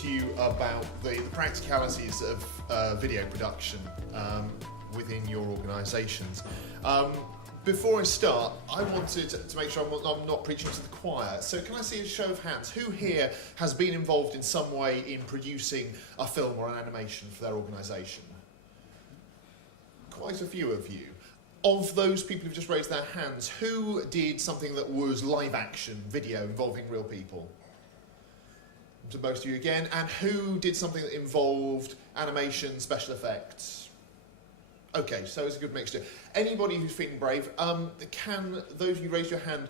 to you about the practicalities of video production within your organisations. Before I start, I wanted to make sure I'm not preaching to the choir. So can I see a show of hands? Who here has been involved in some way in producing a film or an animation for their organisation? Quite a few of you. Of those people who've just raised their hands, who did something that was live action video involving real people? To most of you again. And who did something that involved animation, special effects? Okay, so it's a good mixture. Anybody who's feeling brave, can those of you raise your hand,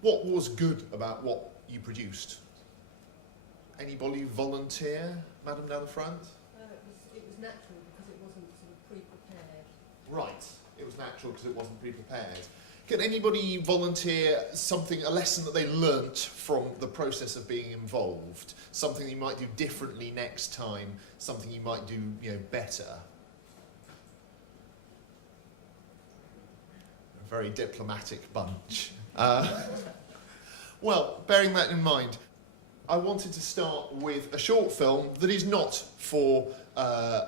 what was good about what you produced? Anybody volunteer? Madam down the front? It was natural because it wasn't sort of pre-prepared. Right, it was natural because it wasn't pre-prepared. Can anybody volunteer something, a lesson that they learnt from the process of being involved? Something you might do differently next time, something you might do, better? A very diplomatic bunch. Well, bearing that in mind, I wanted to start with a short film that is not for a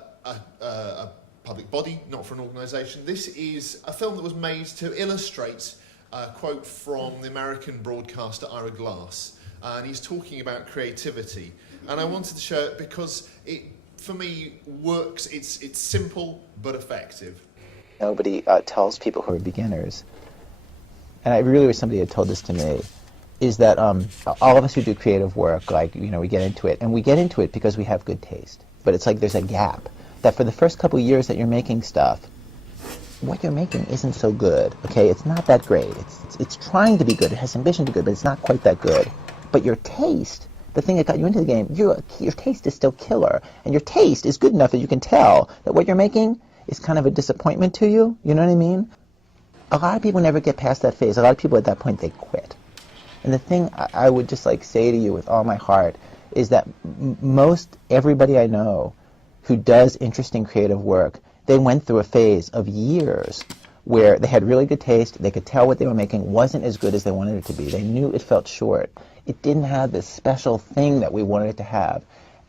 public body, not for an organisation. This is a film that was made to illustrate a quote from the American broadcaster Ira Glass, and he's talking about creativity. And I wanted to show it because it, for me, works. It's simple but effective. Nobody tells people who are beginners, and I really wish somebody had told this to me, is that all of us who do creative work, we get into it, and we get into it because we have good taste. But it's like there's a gap. That for the first couple of years that you're making stuff, what you're making isn't so good, okay? It's not that great. It's trying to be good. It has ambition to be good, but it's not quite that good. But your taste, the thing that got you into the game, your taste is still killer. And your taste is good enough that you can tell that what you're making is kind of a disappointment to you. You know what I mean? A lot of people never get past that phase. A lot of people at that point, they quit. And the thing I would just say to you with all my heart is that most everybody I know who does interesting creative work, they went through a phase of years where they had really good taste, they could tell what they were making wasn't as good as they wanted it to be. They knew it felt short. It didn't have this special thing that we wanted it to have.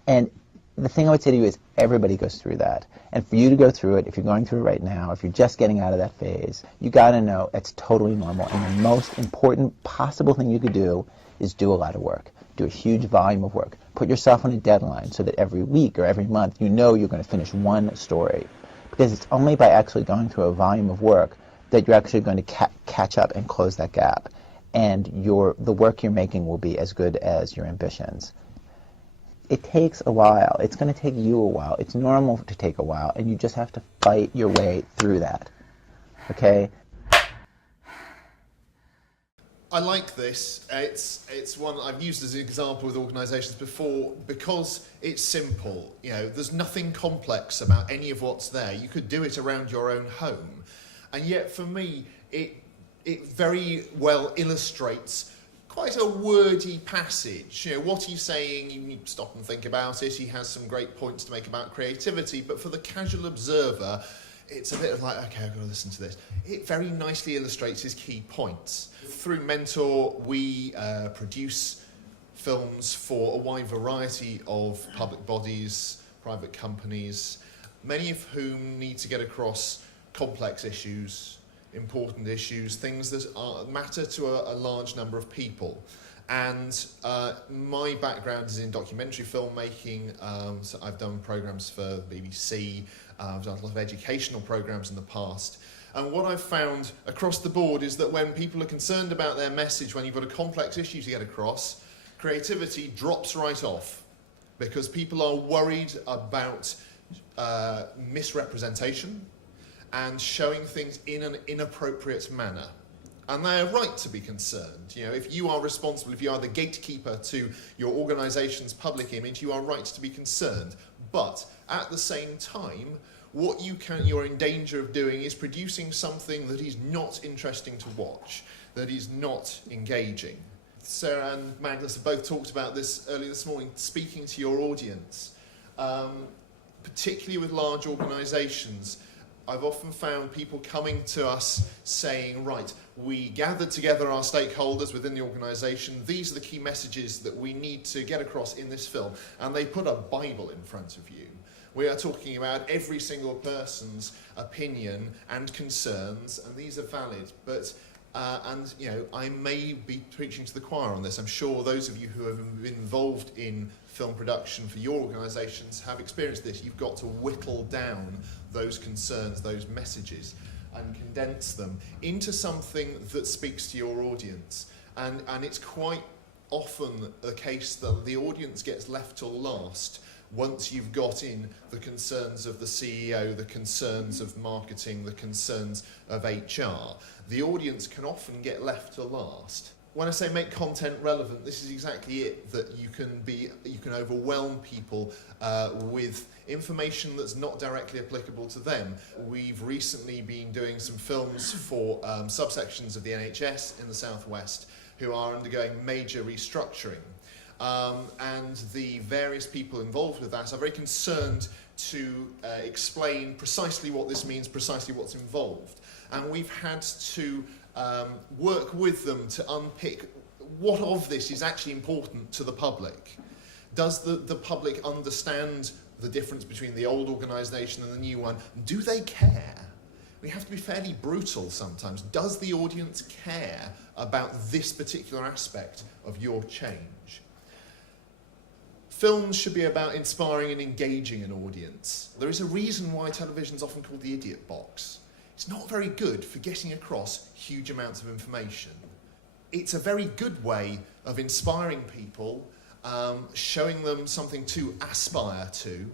And the thing I would say to you is everybody goes through that. And for you to go through it, if you're going through it right now, if you're just getting out of that phase, you got to know it's totally normal. And the most important possible thing you could do is do a lot of work. Do a huge volume of work. Put yourself on a deadline so that every week or every month you know you're going to finish one story. Because it's only by actually going through a volume of work that you're actually going to catch up and close that gap. And the work you're making will be as good as your ambitions. It takes a while. It's going to take you a while. It's normal to take a while, and you just have to fight your way through that. Okay? I like this. It's one I've used as an example with organisations before because it's simple. There's nothing complex about any of what's there. You could do it around your own home, and yet for me, it very well illustrates quite a wordy passage. What he's saying, you need to stop and think about it. He has some great points to make about creativity, but for the casual observer, it's a bit of okay, I've got to listen to this. It very nicely illustrates his key points. Through Mentor, we produce films for a wide variety of public bodies, private companies, many of whom need to get across complex issues, important issues, things that matter to a large number of people. And my background is in documentary filmmaking, so I've done programs for the BBC, I've done a lot of educational programs in the past. And what I've found across the board is that when people are concerned about their message, when you've got a complex issue to get across, creativity drops right off because people are worried about misrepresentation and showing things in an inappropriate manner. And they are right to be concerned. If you are responsible, if you are the gatekeeper to your organisation's public image, you are right to be concerned. But at the same time, what you're in danger of doing is producing something that is not interesting to watch, that is not engaging. Sarah and Magnus have both talked about this earlier this morning, speaking to your audience, particularly with large organisations. I've often found people coming to us saying, right, we gathered together our stakeholders within the organisation, these are the key messages that we need to get across in this film, and they put a Bible in front of you. We are talking about every single person's opinion and concerns, and these are valid, but and you know, I may be preaching to the choir on this. I'm sure those of you who have been involved in film production for your organisations have experienced this. You've got to whittle down those concerns, those messages, and condense them into something that speaks to your audience. And it's quite often the case that the audience gets left till last once you've got in the concerns of the CEO, the concerns of marketing, the concerns of HR. The audience can often get left to last. When I say make content relevant, this is exactly it, that you can overwhelm people with information that's not directly applicable to them. We've recently been doing some films for subsections of the NHS in the Southwest who are undergoing major restructuring. And the various people involved with that are very concerned to explain precisely what this means, precisely what's involved. And we've had to work with them to unpick what of this is actually important to the public. Does the public understand the difference between the old organisation and the new one? Do they care? We have to be fairly brutal sometimes. Does the audience care about this particular aspect of your change? Films should be about inspiring and engaging an audience. There is a reason why television is often called the idiot box. It's not very good for getting across huge amounts of information. It's a very good way of inspiring people, showing them something to aspire to,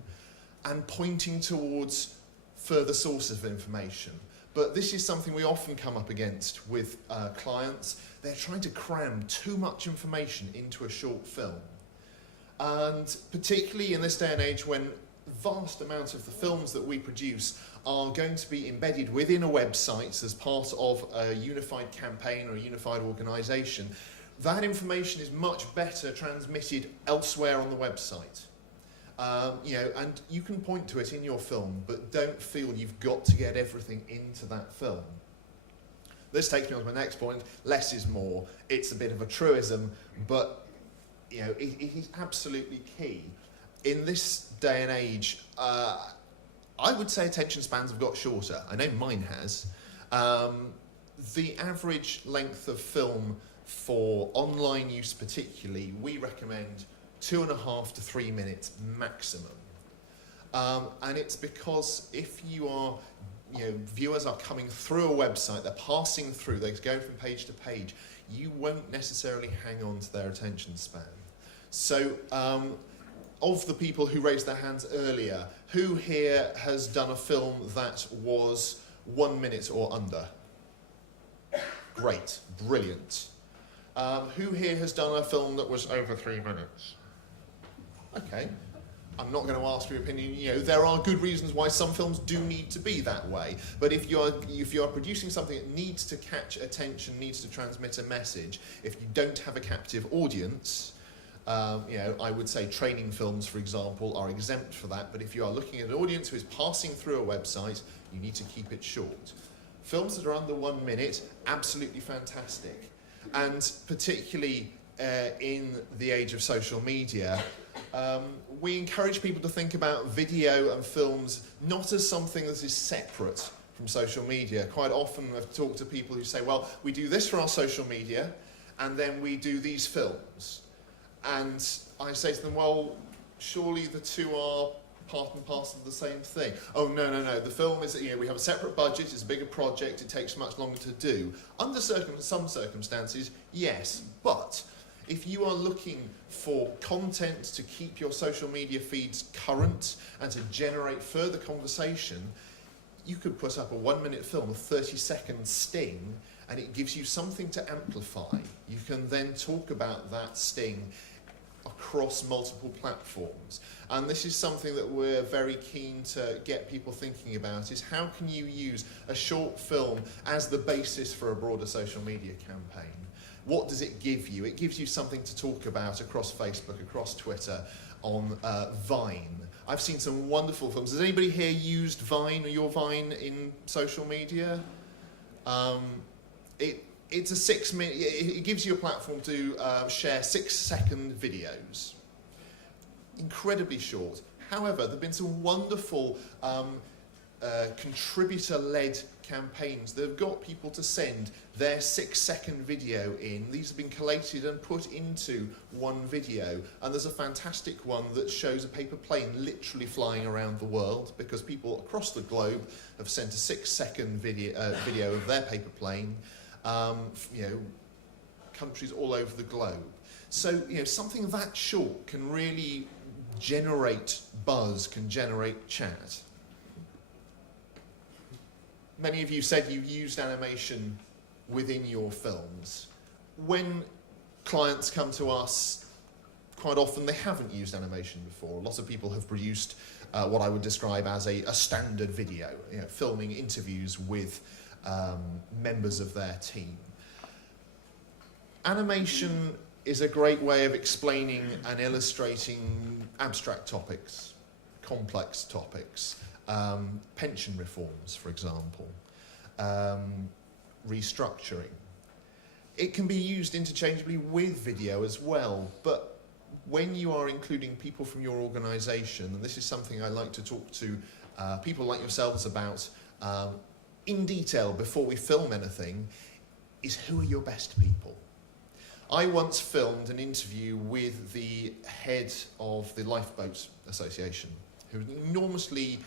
and pointing towards further sources of information. But this is something we often come up against with clients. They're trying to cram too much information into a short film. And particularly in this day and age when vast amounts of the films that we produce are going to be embedded within a website as part of a unified campaign or a unified organisation, that information is much better transmitted elsewhere on the website. And you can point to it in your film, but don't feel you've got to get everything into that film. This takes me on to my next point. Less is more. It's a bit of a truism, but it is absolutely key. In this day and age, I would say attention spans have got shorter. I know mine has. The average length of film for online use particularly, we recommend 2.5 to 3 minutes maximum. And it's because if you are, viewers are coming through a website, they're passing through, they're going from page to page, you won't necessarily hang on to their attention span. So, of the people who raised their hands earlier, who here has done a film that was 1 minute or under? Great, brilliant. Who here has done a film that was over 3 minutes? Okay, I'm not going to ask for your opinion. There are good reasons why some films do need to be that way. But if you are producing something that needs to catch attention, needs to transmit a message, if you don't have a captive audience, I would say training films, for example, are exempt for that. But if you are looking at an audience who is passing through a website, you need to keep it short. Films that are under 1 minute, absolutely fantastic. And particularly in the age of social media, we encourage people to think about video and films not as something that is separate from social media. Quite often I've talked to people who say, well, we do this for our social media, and then we do these films. And I say to them, well, surely the two are part and parcel of the same thing. Oh, no. The film is, we have a separate budget, it's a bigger project, it takes much longer to do. Under some circumstances, yes. But if you are looking for content to keep your social media feeds current and to generate further conversation, you could put up a 1 minute film, a 30-second sting, and it gives you something to amplify. You can then talk about that sting across multiple platforms. And this is something that we're very keen to get people thinking about, is how can you use a short film as the basis for a broader social media campaign? What does it give you? It gives you something to talk about across Facebook, across Twitter, on Vine. I've seen some wonderful films. Has anybody here used Vine or your Vine in social media? It's a 6 minute, it gives you a platform to share 6-second videos. Incredibly short. However, there have been some wonderful contributor-led campaigns that have got people to send their 6-second video in. These have been collated and put into one video, and there's a fantastic one that shows a paper plane literally flying around the world, because people across the globe have sent a 6-second video of their paper plane, countries all over the globe. So, something that short can really generate buzz, can generate chat. Many of you said you used animation within your films. When clients come to us, quite often they haven't used animation before. Lots of people have produced what I would describe as a standard video, filming interviews with members of their team. Animation is a great way of explaining and illustrating abstract topics, complex topics, pension reforms, for example, restructuring. It can be used interchangeably with video as well, but when you are including people from your organisation, and this is something I like to talk to people like yourselves about in detail before we film anything, is who are your best people? I once filmed an interview with the head of the Lifeboat Association, who's an enormously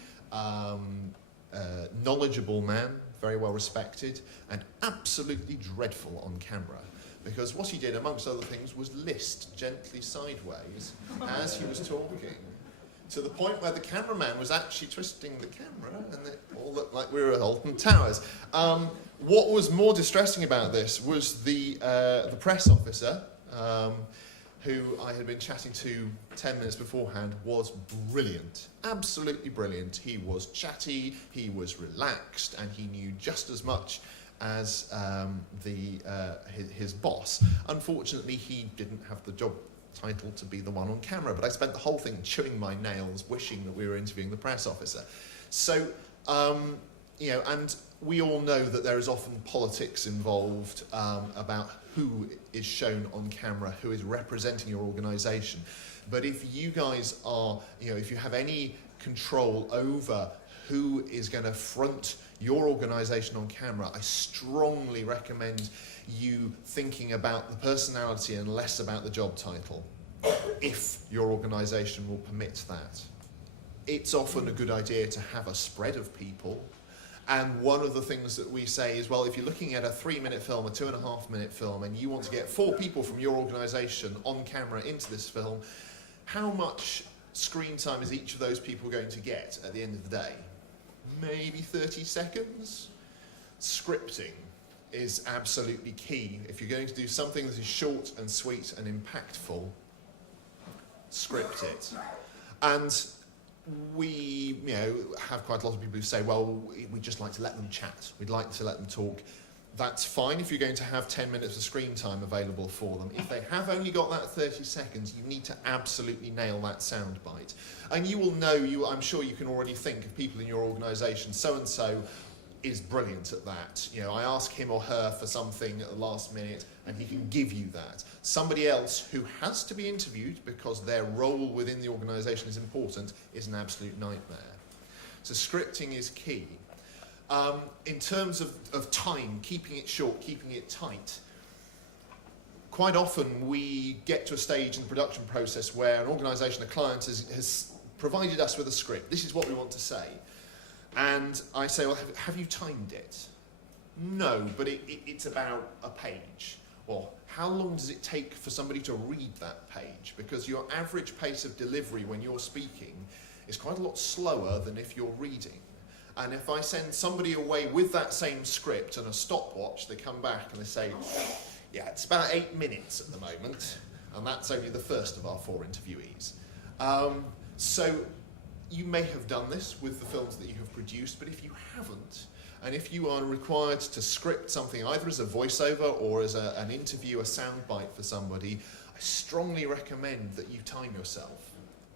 knowledgeable man, very well respected, and absolutely dreadful on camera. Because what he did, amongst other things, was list gently sideways as he was talking, to the point where the cameraman was actually twisting the camera, and it all looked like we were at Alton Towers. What was more distressing about this was the press officer, who I had been chatting to 10 minutes beforehand, was brilliant, absolutely brilliant. He was chatty, he was relaxed, and he knew just as much as his boss. Unfortunately, he didn't have the job title to be the one on camera, but I spent the whole thing chewing my nails, wishing that we were interviewing the press officer. So, and we all know that there is often politics involved about who is shown on camera, who is representing your organisation. But if you guys are, if you have any control over who is going to front your organisation on camera, I strongly recommend you thinking about the personality and less about the job title, if your organisation will permit that. It's often a good idea to have a spread of people. And one of the things that we say is, well, if you're looking at a 3-minute film, a 2.5-minute film, and you want to get 4 people from your organisation on camera into this film, how much screen time is each of those people going to get at the end of the day? Maybe 30 seconds? Scripting is absolutely key. If you're going to do something that is short and sweet and impactful, script it. And we have quite a lot of people who say, well, we'd just like to let them chat, we'd like to let them talk. That's fine if you're going to have 10 minutes of screen time available for them. If they have only got that 30 seconds, you need to absolutely nail that soundbite. And you will know, I'm sure you can already think of people in your organisation, so-and-so is brilliant at that. I ask him or her for something at the last minute, and he can give you that. Somebody else who has to be interviewed because their role within the organisation is important is an absolute nightmare. So scripting is key. In terms of time, keeping it short, keeping it tight, quite often we get to a stage in the production process where an organisation, a client, has provided us with a script. This is what we want to say. And I say, well, have you timed it? No, but it's about a page. Well, how long does it take for somebody to read that page? Because your average pace of delivery when you're speaking is quite a lot slower than if you're reading. And if I send somebody away with that same script and a stopwatch, they come back and they say, yeah, it's about 8 minutes at the moment, and that's only the first of our 4 interviewees. So you may have done this with the films that you have produced, but if you haven't, and if you are required to script something either as a voiceover or as an interview, a soundbite for somebody, I strongly recommend that you time yourself.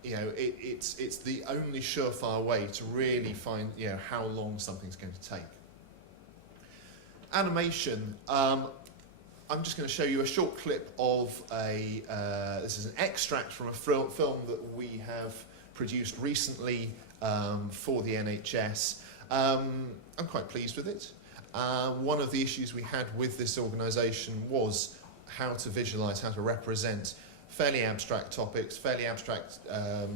it's the only surefire way to really find how long something's going to take. Animation. I'm just going to show you a short clip of this is an extract from a film that we have produced recently for the NHS. I'm quite pleased with it. One of the issues we had with this organisation was how to visualise, how to represent fairly abstract topics, fairly abstract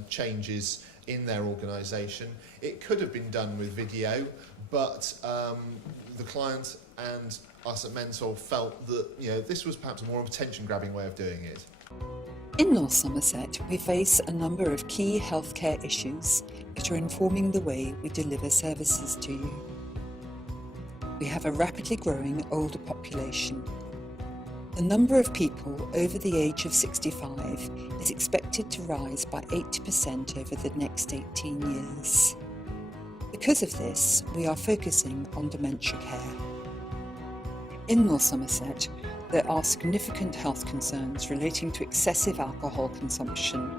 changes in their organisation. It could have been done with video, but the client and us at Mentor felt that this was perhaps a more attention-grabbing way of doing it. In North Somerset, we face a number of key healthcare issues that are informing the way we deliver services to you. We have a rapidly growing older population. The number of people over the age of 65 is expected to rise by 80% over the next 18 years. Because of this, we are focusing on dementia care. In North Somerset, there are significant health concerns relating to excessive alcohol consumption.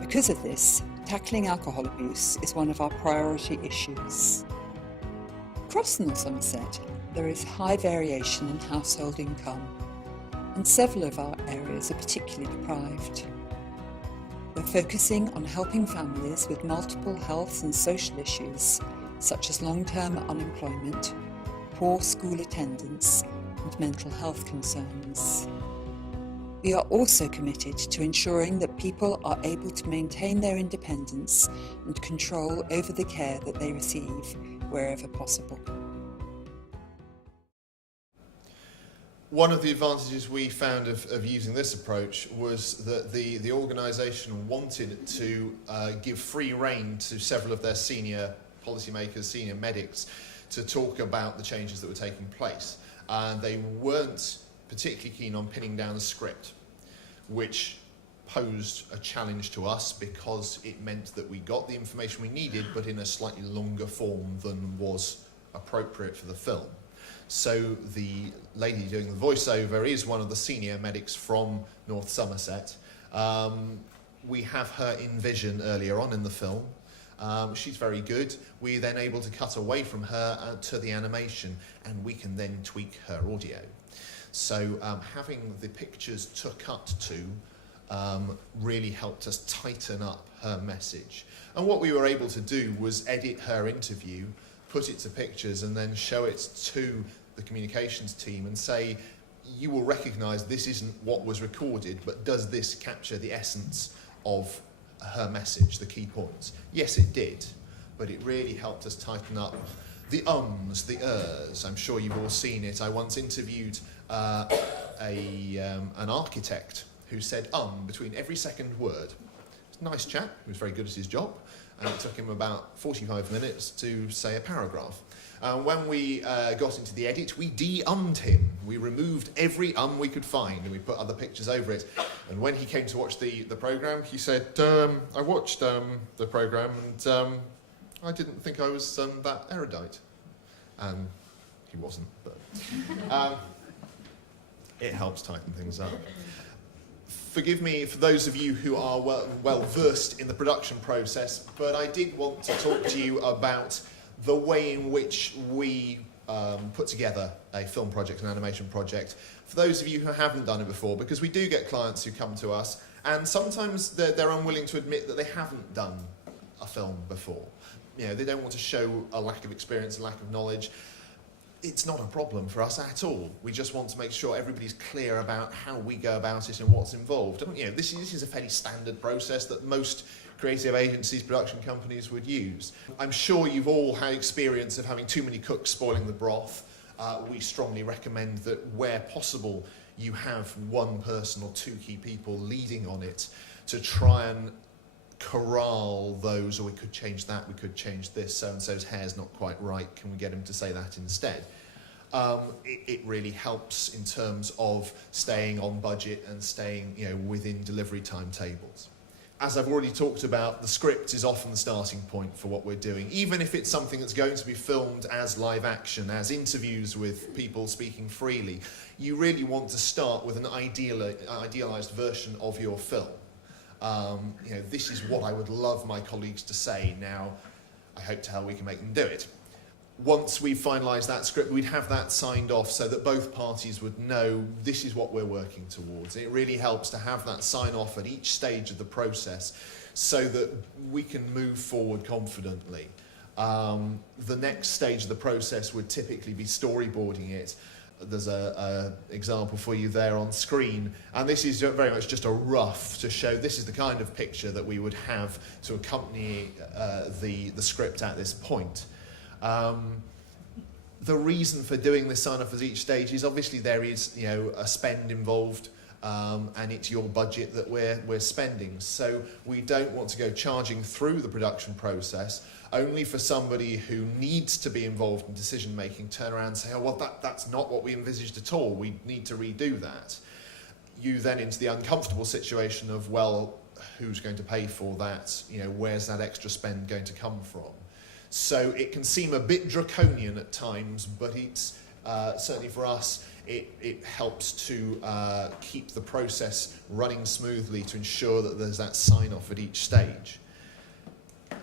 Because of this, tackling alcohol abuse is one of our priority issues. Across North Somerset, there is high variation in household income, and several of our areas are particularly deprived. We're focusing on helping families with multiple health and social issues, such as long-term unemployment, poor school attendance, and mental health concerns. We are also committed to ensuring that people are able to maintain their independence and control over the care that they receive wherever possible. One of the advantages we found of using this approach was that the organisation wanted to give free rein to several of their senior policymakers, senior medics, to talk about the changes that were taking place. And they weren't particularly keen on pinning down a script, which posed a challenge to us because it meant that we got the information we needed, but in a slightly longer form than was appropriate for the film. So the lady doing the voiceover is one of the senior medics from North Somerset. We have her in vision earlier on in the film. She's very good. We're then able to cut away from her to the animation, and we can then tweak her audio. So having the pictures to cut to really helped us tighten up her message. And what we were able to do was edit her interview, put it to pictures, and then show it to the communications team and say, you will recognise this isn't what was recorded, but does this capture the essence of her message, the key points? Yes, it did, but it really helped us tighten up the ums, the ers. I'm sure you've all seen it. I once interviewed an architect who said between every second word. He's a nice chap, he was very good at his job, and it took him about 45 minutes to say a paragraph. When we got into the edit, we de-ummed him. We removed every we could find, and we put other pictures over it. And when he came to watch the programme, he said, I watched the programme, and I didn't think I was that erudite. And he wasn't, but it helps tighten things up. Forgive me for those of you who are well versed in the production process, but I did want to talk to you about the way in which we put together a film project, an animation project, for those of you who haven't done it before, because we do get clients who come to us and sometimes they're unwilling to admit that they haven't done a film before. They don't want to show a lack of experience, a lack of knowledge. It's not a problem for us at all. We just want to make sure everybody's clear about how we go about it and what's involved. This is a fairly standard process that most creative agencies, production companies would use. I'm sure you've all had experience of having too many cooks spoiling the broth. We strongly recommend that where possible you have one person or two key people leading on it to try and corral those, or we could change that, we could change this, so-and-so's hair's not quite right, can we get him to say that instead? It really helps in terms of staying on budget and staying within delivery timetables. As I've already talked about, the script is often the starting point for what we're doing. Even if it's something that's going to be filmed as live action, as interviews with people speaking freely, you really want to start with an idealised version of your film. This is what I would love my colleagues to say. Now, I hope to hell we can make them do it. Once we finalise that script, we'd have that signed off so that both parties would know this is what we're working towards. It really helps to have that sign off at each stage of the process so that we can move forward confidently. The next stage of the process would typically be storyboarding it. There's an example for you there on screen, and this is very much just a rough to show this is the kind of picture that we would have to accompany the script at this point. The reason for doing this sign-off at each stage is obviously there is a spend involved, and it's your budget that we're spending. So we don't want to go charging through the production process only for somebody who needs to be involved in decision making turn around and say, oh well, that's not what we envisaged at all, we need to redo that. You then into the uncomfortable situation of, well, who's going to pay for that? Where's that extra spend going to come from? So it can seem a bit draconian at times, but it's certainly for us, it helps to keep the process running smoothly to ensure that there's that sign-off at each stage.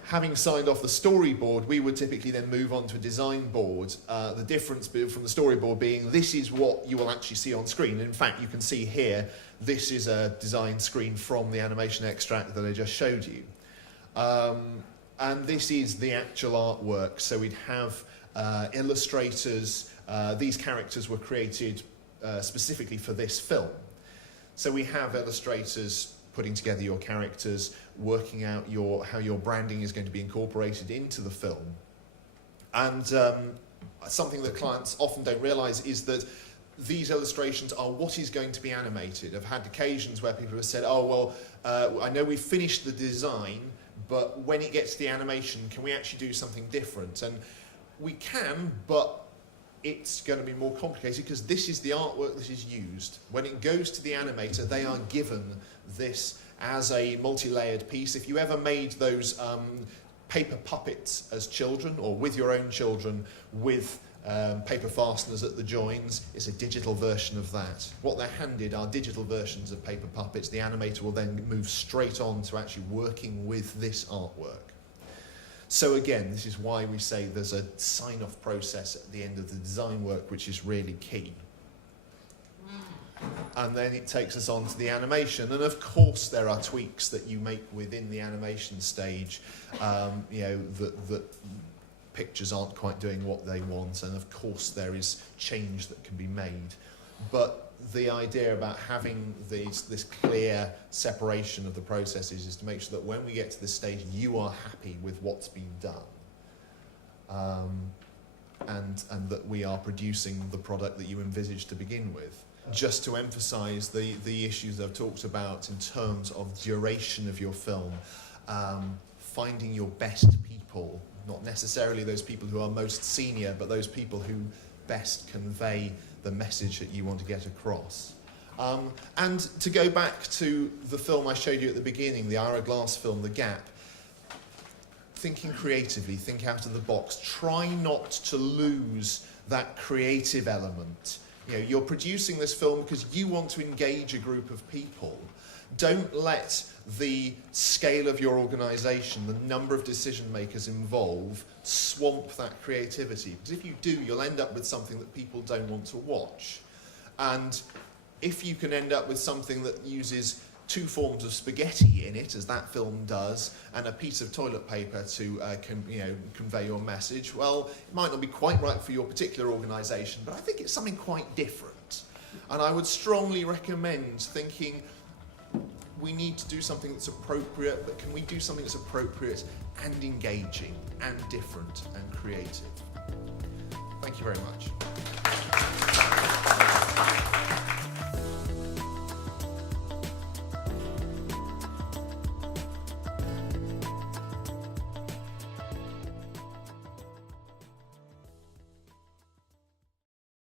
Having signed off the storyboard, we would typically then move on to a design board. The difference from the storyboard being this is what you will actually see on screen. In fact, you can see here, this is a design screen from the animation extract that I just showed you. And this is the actual artwork. So we'd have illustrators. These characters were created specifically for this film. So we have illustrators putting together your characters, working out how your branding is going to be incorporated into the film. And something that clients often don't realise is that these illustrations are what is going to be animated. I've had occasions where people have said, oh, well, I know we've finished the design, but when it gets to the animation, can we actually do something different? And we can, but it's going to be more complicated because this is the artwork that is used. When it goes to the animator, they are given this as a multi-layered piece. If you ever made those paper puppets as children or with your own children with paper fasteners at the joins, it's a digital version of that. What they're handed are digital versions of paper puppets. The animator will then move straight on to actually working with this artwork. So again, this is why we say there's a sign-off process at the end of the design work, which is really key. And then it takes us on to the animation, and of course there are tweaks that you make within the animation stage, that pictures aren't quite doing what they want, and of course there is change that can be made. But the idea about having this clear separation of the processes is to make sure that when we get to this stage, you are happy with what's been done, and that we are producing the product that you envisaged to begin with. Just to emphasise the issues I've talked about in terms of duration of your film, finding your best people, not necessarily those people who are most senior, but those people who best convey the message that you want to get across. And to go back to the film I showed you at the beginning, the Hourglass film, The Gap, thinking creatively, think out of the box, try not to lose that creative element. You're producing this film because you want to engage a group of people. Don't let the scale of your organisation, the number of decision makers involved, swamp that creativity. Because if you do, you'll end up with something that people don't want to watch. And if you can end up with something that uses 2 forms of spaghetti in it, as that film does, and a piece of toilet paper to convey your message, well, it might not be quite right for your particular organisation, but I think it's something quite different. And I would strongly recommend thinking, we need to do something that's appropriate, but can we do something that's appropriate and engaging and different and creative? Thank you very much.